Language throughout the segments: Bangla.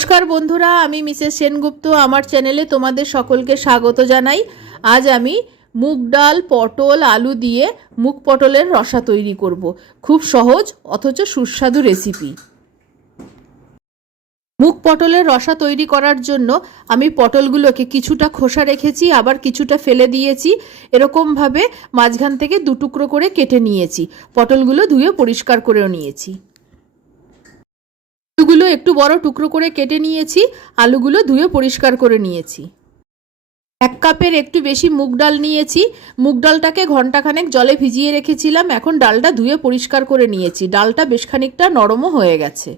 নমস্কার বন্ধুরা, আমি মিসেস সেনগুপ্ত, আমার চ্যানেলে তোমাদের সকলকে স্বাগত জানাই। আজ আমি মুগ ডাল, পটল, আলু দিয়ে মুগ পটলের রসা তৈরি করব। খুব সহজ, অথচ সুস্বাদু রেসিপি। মুগ পটলের রসা তৈরি করার জন্য আমি পটলগুলোকে কিছুটা খোসা রেখেছি, আবার কিছুটা ফেলে দিয়েছি। এরকমভাবে মাঝখান থেকে দু টুকরো করে কেটে নিয়েছি। পটলগুলো ধুয়ে পরিষ্কার করেও নিয়েছি। আলুগুলো একটু বড় টুকরো করে কেটে নিয়েছি, আলুগুলো ধুয়ে পরিষ্কার করে নিয়েছি। এক কাপের একটু বেশি মুগ ডাল নিয়েছি, মুগ ডালটাকে ঘন্টাখানেক জলে ভিজিয়ে রেখেছিলাম, এখন ডালটা ধুয়ে পরিষ্কার করে নিয়েছি, ডালটা বেশ খানিকটা নরমও হয়ে গেছে।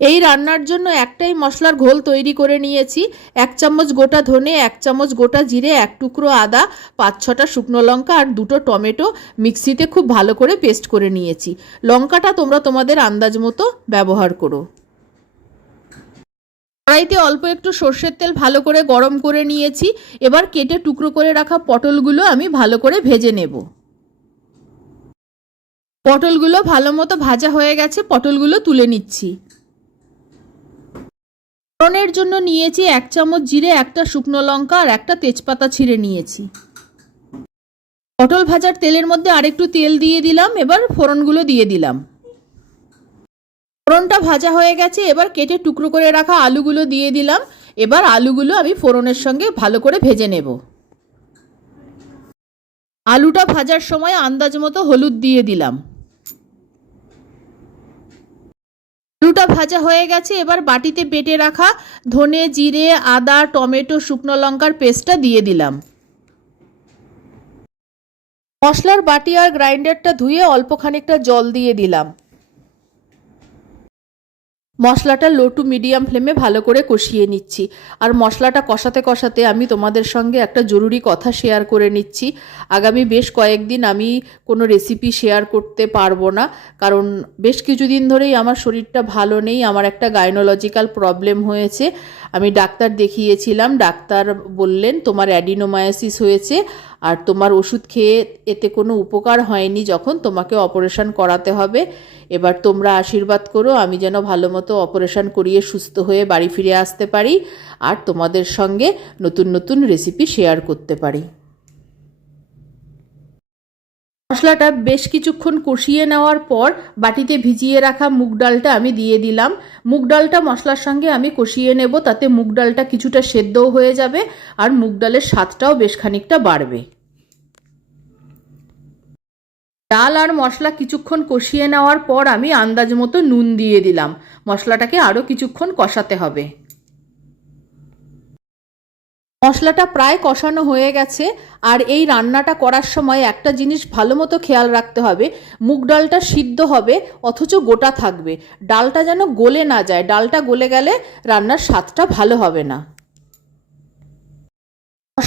এই রান্নার জন্য একটাই মশলার ঘোল তৈরি করে নিয়েছি। এক চামচ গোটা ধনে, এক চামচ গোটা জিরে, এক টুকরো আদা, পাঁচ ছটা শুকনো লঙ্কা আর দুটো টমেটো মিক্সিতে খুব ভালো করে পেস্ট করে নিয়েছি। লঙ্কাটা তোমরা তোমাদের আন্দাজ মতো ব্যবহার করো। কড়াইতে অল্প একটু সর্ষের তেল ভালো করে গরম করে নিয়েছি। এবার কেটে টুকরো করে রাখা পটলগুলো আমি ভালো করে ভেজে নেব। পটলগুলো ভালো মতো ভাজা হয়ে গেছে, পটলগুলো তুলে নিচ্ছি। ফোড়নের জন্য নিয়েছি এক চামচ জিরে, একটা শুকনো লঙ্কা আর একটা তেজপাতা ছিঁড়ে নিয়েছি। পটল ভাজার তেলের মধ্যে আরেকটু তেল দিয়ে দিলাম, এবার ফোড়নগুলো দিয়ে দিলাম। ফোড়নটা ভাজা হয়ে গেছে, এবার কেটে টুকরো করে রাখা আলুগুলো দিয়ে দিলাম। এবার আলুগুলো আমি ফোড়নের সঙ্গে ভালো করে ভেজে নেব। আলুটা ভাজার সময় আন্দাজ মতো হলুদ দিয়ে দিলাম। আলুটা ভাজা হয়ে গেছে, এবার বাটিতে বেটে রাখা ধনে, জিরে, আদা, টমেটো, শুকনো লঙ্কার পেস্টটা দিয়ে দিলাম। মশলার বাটি আর গ্রাইন্ডারটা ধুয়ে অল্প খানিকটা জল দিয়ে দিলাম। মশলাটা লো টু মিডিয়াম ফ্লেমে ভালো করে কষিয়ে নিচ্ছি। আর মশলাটা কষাতে কষাতে আমি তোমাদের সঙ্গে একটা জরুরি কথা শেয়ার করে নিচ্ছি। আগামী বেশ কয়েকদিন আমি কোনো রেসিপি শেয়ার করতে পারব না। কারণ বেশ কিছুদিন ধরেই আমার শরীরটা ভালো নেই, আমার একটা গাইনোলজিক্যাল প্রবলেম হয়েছে। আমি ডাক্তার দেখিয়েছিলাম, ডাক্তার বললেন, তোমার অ্যাডিনোমায়াসিস হয়েছে আর তোমার ওষুধ খেয়ে এতে কোনো উপকার হয়নি যখন তোমাকে অপারেশন করাতে হবে। এবার তোমরা আশীর্বাদ করো, আমি যেন ভালো মতো অপারেশন করিয়ে সুস্থ হয়ে বাড়ি ফিরে আসতে পারি আর তোমাদের সঙ্গে নতুন নতুন রেসিপি শেয়ার করতে পারি। মশলাটা বেশ কিছুক্ষণ কষিয়ে নেওয়ার পর বাটিতে ভিজিয়ে রাখা মুগ ডালটা আমি দিয়ে দিলাম। মুগ ডালটা মশলার সঙ্গে আমি কষিয়ে নেব, তাতে মুগ ডালটা কিছুটা সেদ্ধও হয়ে যাবে আর মুগ ডালের স্বাদটাও বেশ খানিকটা বাড়বে। ডাল আর মশলা কিছুক্ষণ কষিয়ে নেওয়ার পর আমি আন্দাজ মতো নুন দিয়ে দিলাম। মশলাটাকে আরও কিছুক্ষণ কষাতে হবে। মশলাটা প্রায় কষানো হয়ে গেছে, আর এই রান্নাটা করার সময় একটা জিনিস ভালো মতো খেয়াল রাখতে হবে, মুগ ডালটা সিদ্ধ হবে, অথচ গোটা থাকবে। ডালটা যেন গলে না যায়, ডালটা গলে গেলে রান্নার স্বাদটা ভালো হবে না।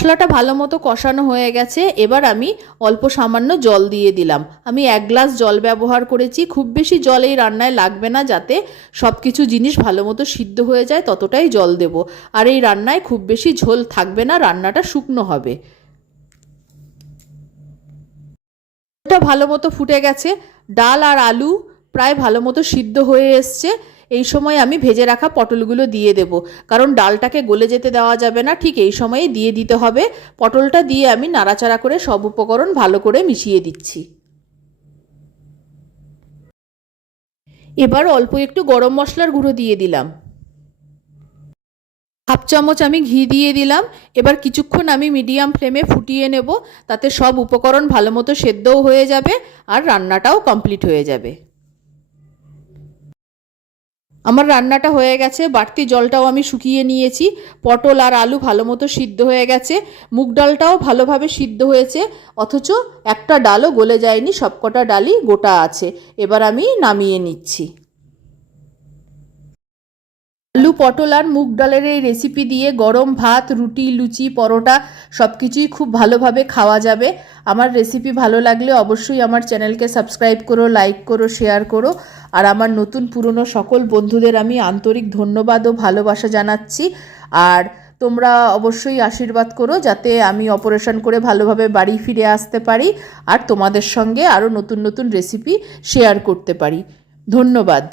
মশলাটা ভালো মতো কষানো হয়ে গেছে, এবার আমি অল্প সামান্য জল দিয়ে দিলাম। আমি এক গ্লাস জল ব্যবহার করেছি, খুব বেশি জল এই রান্নায় লাগবে না যাতে সব কিছু জিনিস ভালো মতো সিদ্ধ হয়ে যায়, ততটাই জল দেব। আর এই রান্নায় খুব বেশি ঝোল থাকবে না, রান্নাটা শুকনো হবে। ভালো মতো ফুটে গেছে, ডাল আর আলু প্রায় ভালো মতো সিদ্ধ হয়ে এসছে। এই সময় আমি ভেজে রাখা পটলগুলো দিয়ে দেব। কারণ ডালটাকে গলে যেতে দেওয়া যাবে না, ঠিক এই সময়ে দিয়ে দিতে হবে। পটলটা দিয়ে আমি নাড়াচাড়া করে সব উপকরণ ভালো করে মিশিয়ে দিচ্ছি। এবার অল্প একটু গরম মশলার গুঁড়ো দিয়ে দিলাম। হাফ চামচ আমি ঘি দিয়ে দিলাম। এবার কিছুক্ষণ আমি মিডিয়াম ফ্লেমে ফুটিয়ে নেব। তাতে সব উপকরণ ভালো মতো সেদ্ধও হয়ে যাবে আর রান্নাটাও কমপ্লিট হয়ে যাবে। আমার রান্নাটা হয়ে গেছে, বাড়তি জলটাও আমি শুকিয়ে নিয়েছি, পটল আর আলু ভালো মতো সিদ্ধ হয়ে গেছে, মুগ ডালটাও ভালোভাবে সিদ্ধ হয়েছে, অথচ একটা ডালও গলে যায়নি, সবকটা ডালই গোটা আছে, এবার আমি নামিয়ে নিচ্ছি। আলু, পটল আর মুগ ডালের এই রেসিপি দিয়ে গরম ভাত, রুটি, লুচি, পরোটা সব কিছুই খুব ভালোভাবে খাওয়া যাবে। আমার রেসিপি ভালো লাগলে অবশ্যই আমার চ্যানেলকে সাবস্ক্রাইব করো লাইক করো শেয়ার করো। আর আমার নতুন পুরনো সকল বন্ধুদের আমি আন্তরিক ধন্যবাদ ও ভালোবাসা জানাচ্ছি। আর তোমরা অবশ্যই আশীর্বাদ করো যাতে আমি অপারেশন করে ভালোভাবে বাড়ি ফিরে আসতে পারি আর তোমাদের সঙ্গে আরও নতুন নতুন রেসিপি শেয়ার করতে পারি। ধন্যবাদ।